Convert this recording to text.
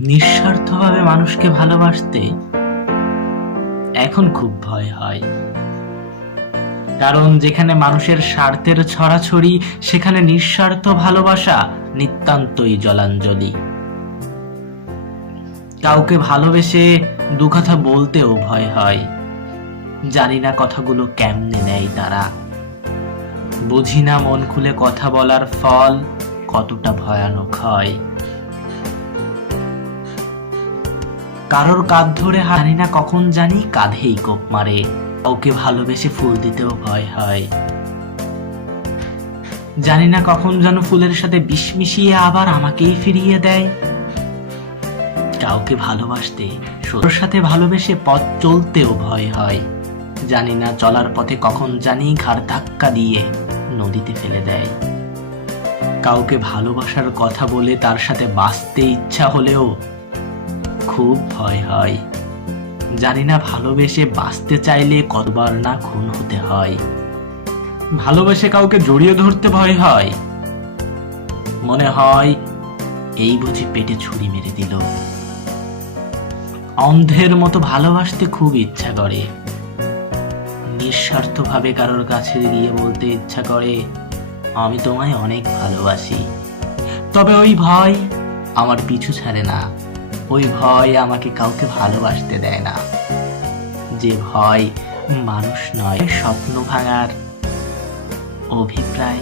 নিঃস্বার্থভাবে মানুষকে ভালোবাসতে এখন খুব ভয় হয়। কারণ যেখানে মানুষের স্বার্থের ছড়াছড়ি, সেখানে নিঃস্বার্থ ভালোবাসা নিতান্তই জলাঞ্জলি। কাউকে ভালোবেসে দু কথা বলতেও ভয় হয়। জানি না কথাগুলো কেমনে নেয় তারা। বুঝি না মন খুলে কথা বলার ফল কতটা ভয়ানক হয়। কারোর কাঁধ ধরে হানি না, কখন জানি কাঁধেই কোপ মারে। কাউকে ভালোবেসে ফুল দিতেও ভয় হয়। জানি না কখন যেন ফুলের সাথে বিষ মিশিয়ে আবার আমাকেই ফিরিয়ে দেয়। কাউকে ভালোবাসতে সত্যর সাথে ভালোবেসে পথ চলতেও ভয় হয়। জানি না চলার পথে কখন জানি ঘাড় ধাক্কা দিয়ে নদীতে ফেলে দেয়। কাউকে ভালোবাসার কথা বলে তার সাথে বাঁচতে ইচ্ছা হলেও খুব ভয় হয়। জানি না, ভালোবেসে বাঁচতে চাইলে কতবার না খুন হতে হয়। ভালোবেসে কাউকে জড়িয়ে ধরতে ভয় হয়। মনে হয়, এই বুঝি পেটে ছুরি মেরে দিল। অন্ধের মতো ভালোবাসতে খুব ইচ্ছা করে। নিঃস্বার্থভাবে কারোর কাছে গিয়ে বলতে ইচ্ছা করে, আমি তোমায় অনেক ভালোবাসি। তবে ওই ভয় আমার পিছু ছাড়ে না। ওই ভয় আমাকে কাউকে ভালোবাসতে দেয় না। যে ভয় মানুষ নয় স্বপ্ন ভাঙার অভিপ্রায়।